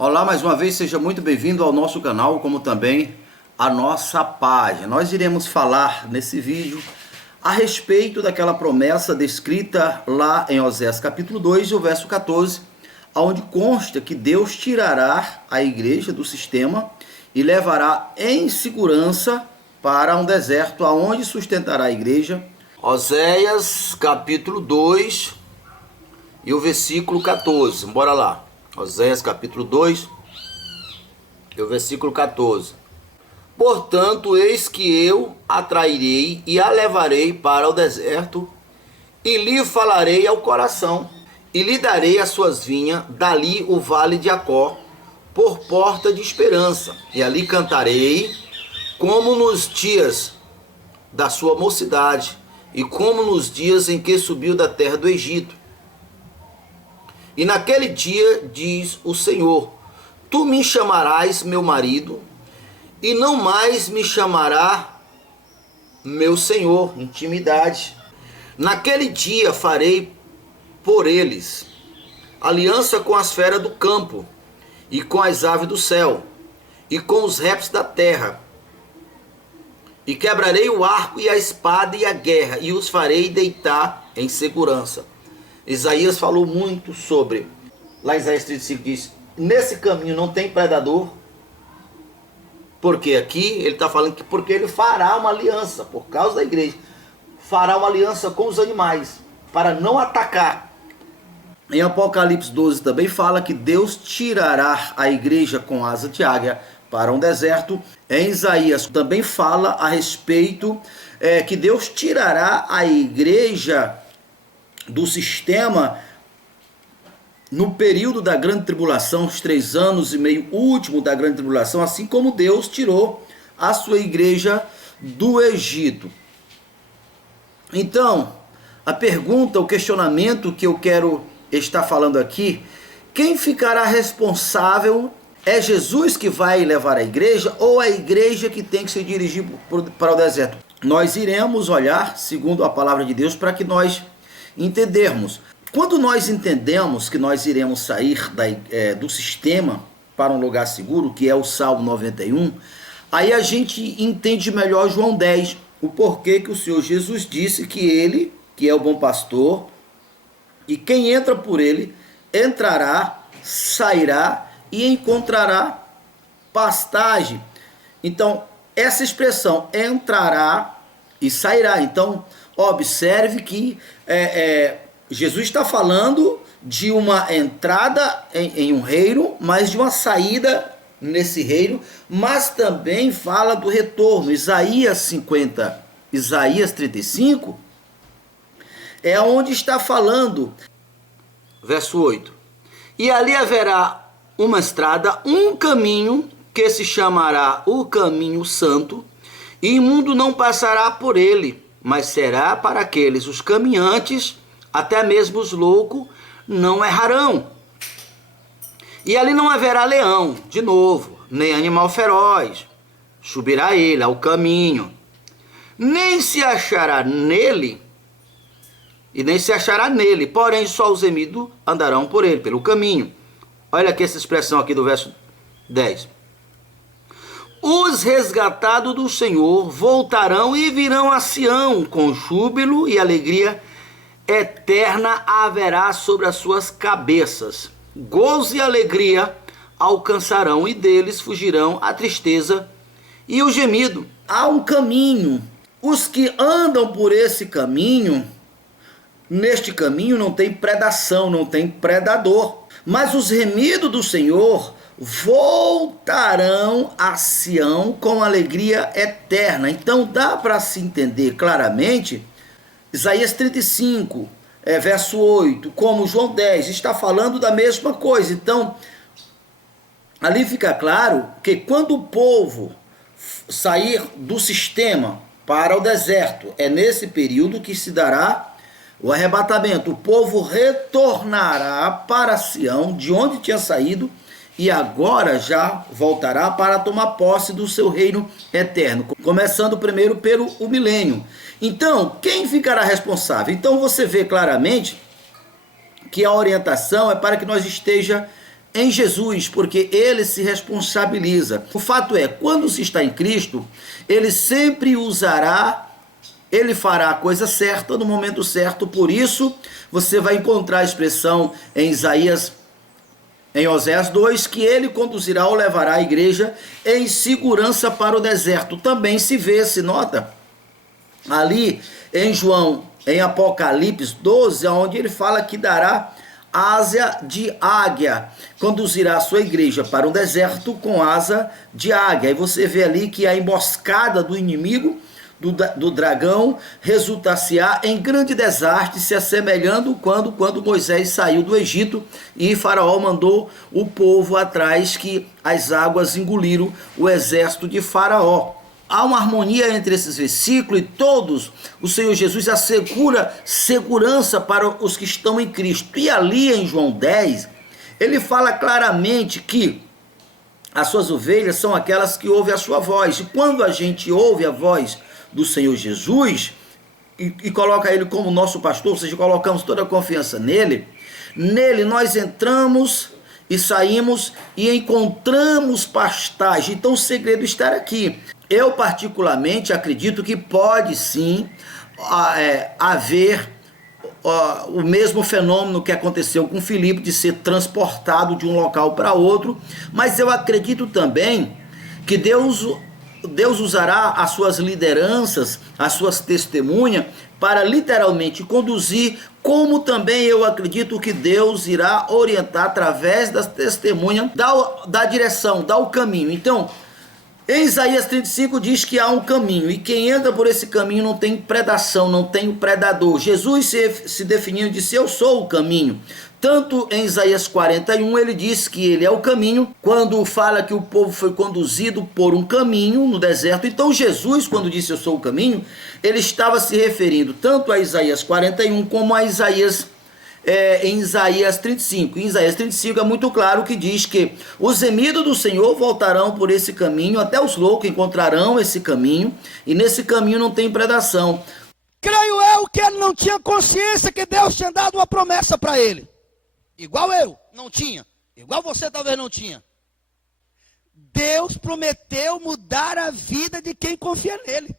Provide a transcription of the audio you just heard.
Olá, mais uma vez, seja muito bem-vindo ao nosso canal, como também à nossa página. Nós iremos falar nesse vídeo a respeito daquela promessa descrita lá em Oséias capítulo 2, o verso 14, onde consta que Deus tirará a igreja do sistema e levará em segurança para um deserto, aonde sustentará a igreja. Oséias capítulo 2 e o versículo 14, bora lá. Oséias capítulo 2 e o versículo 14. Portanto, eis que eu a trairei e a levarei para o deserto, e lhe falarei ao coração, e lhe darei as suas vinhas, dali o vale de Acó, por porta de esperança, e ali cantarei, como nos dias da sua mocidade, e como nos dias em que subiu da terra do Egito. E naquele dia, diz o Senhor, tu me chamarás meu marido, e não mais me chamará meu Senhor, intimidade. Naquele dia farei por eles aliança com as feras do campo, e com as aves do céu, e com os répteis da terra. E quebrarei o arco e a espada e a guerra, e os farei deitar em segurança. Isaías falou muito sobre, lá em Isaías 35 diz, nesse caminho não tem predador, porque aqui ele está falando que porque ele fará uma aliança, por causa da igreja, fará uma aliança com os animais, para não atacar. Em Apocalipse 12 também fala que Deus tirará a igreja com asa de águia para um deserto. Em Isaías também fala a respeito que Deus tirará a igreja do sistema no período da grande tribulação, os 3 anos e meio último da grande tribulação, assim como Deus tirou a sua igreja do Egito. Então, a pergunta, o questionamento que eu quero estar falando aqui, quem ficará responsável? É Jesus que vai levar a igreja ou a igreja que tem que se dirigir para o deserto? Nós iremos olhar, segundo a palavra de Deus, para que nós entendermos. Quando nós entendemos que nós iremos sair do sistema para um lugar seguro, que é o Salmo 91, aí a gente entende melhor João 10, o porquê que o Senhor Jesus disse que ele, que é o bom pastor, e quem entra por ele, entrará, sairá e encontrará pastagem. Então, essa expressão entrará e sairá. Então, observe que Jesus está falando de uma entrada em um reino, mas de uma saída nesse reino, mas também fala do retorno. Isaías 50, Isaías 35, é onde está falando, verso 8, e ali haverá uma estrada, um caminho que se chamará o caminho santo, e imundo não passará por ele, mas será para aqueles, os caminhantes, até mesmo os loucos, não errarão. E ali não haverá leão, de novo, nem animal feroz, subirá ele ao caminho, nem se achará nele, porém só os remidos andarão por ele, pelo caminho. Olha aqui essa expressão aqui do verso 10. Os resgatados do Senhor voltarão e virão a Sião, com júbilo e alegria eterna haverá sobre as suas cabeças. Gozo e alegria alcançarão, e deles fugirão a tristeza e o gemido. Há um caminho. Os que andam por esse caminho, neste caminho não tem predação, não tem predador. Mas os remidos do Senhor voltarão a Sião com alegria eterna. Então dá para se entender claramente, Isaías 35, verso 8, como João 10, está falando da mesma coisa. Então, ali fica claro que quando o povo sair do sistema para o deserto, é nesse período que se dará o arrebatamento. O povo retornará para Sião, de onde tinha saído, e agora já voltará para tomar posse do seu reino eterno, começando primeiro pelo milênio. Então, quem ficará responsável? Então você vê claramente que a orientação é para que nós esteja em Jesus, porque ele se responsabiliza. O fato é, quando se está em Cristo, ele sempre usará, ele fará a coisa certa no momento certo. Por isso, você vai encontrar a expressão em Isaías, em Oséias 2, que ele conduzirá ou levará a igreja em segurança para o deserto. Também se vê, se nota, ali em João, em Apocalipse 12, onde ele fala que dará asa de águia, conduzirá a sua igreja para o deserto com asa de águia. E você vê ali que a emboscada do inimigo, do dragão, resultar-se-á em grande desastre, se assemelhando quando Moisés saiu do Egito e Faraó mandou o povo atrás, que as águas engoliram o exército de Faraó. Há uma harmonia entre esses versículos e todos o Senhor Jesus assegura segurança para os que estão em Cristo. E ali em João 10, ele fala claramente que as suas ovelhas são aquelas que ouvem a sua voz. E quando a gente ouve a voz do Senhor Jesus e coloca ele como nosso pastor, ou seja, colocamos toda a confiança nele nós entramos e saímos e encontramos pastagem. Então o segredo está aqui. Eu particularmente acredito que pode sim haver o mesmo fenômeno que aconteceu com Filipe, de ser transportado de um local para outro, mas eu acredito também que Deus usará as suas lideranças, as suas testemunhas, para literalmente conduzir, como também eu acredito que Deus irá orientar através das testemunhas, da direção, dar o caminho. Então, em Isaías 35 diz que há um caminho, e quem entra por esse caminho não tem predação, não tem o predador. Jesus se definiu, disse: eu sou o caminho. Tanto em Isaías 41 ele diz que ele é o caminho, quando fala que o povo foi conduzido por um caminho no deserto. Então Jesus, quando disse eu sou o caminho, ele estava se referindo tanto a Isaías 41 como a em Isaías 35. Em Isaías 35 é muito claro que diz que os remidos do Senhor voltarão por esse caminho, até os loucos encontrarão esse caminho, e nesse caminho não tem predação. Creio eu que ele não tinha consciência que Deus tinha dado uma promessa para ele. Igual eu, não tinha. Igual você talvez não tinha. Deus prometeu mudar a vida de quem confia nele.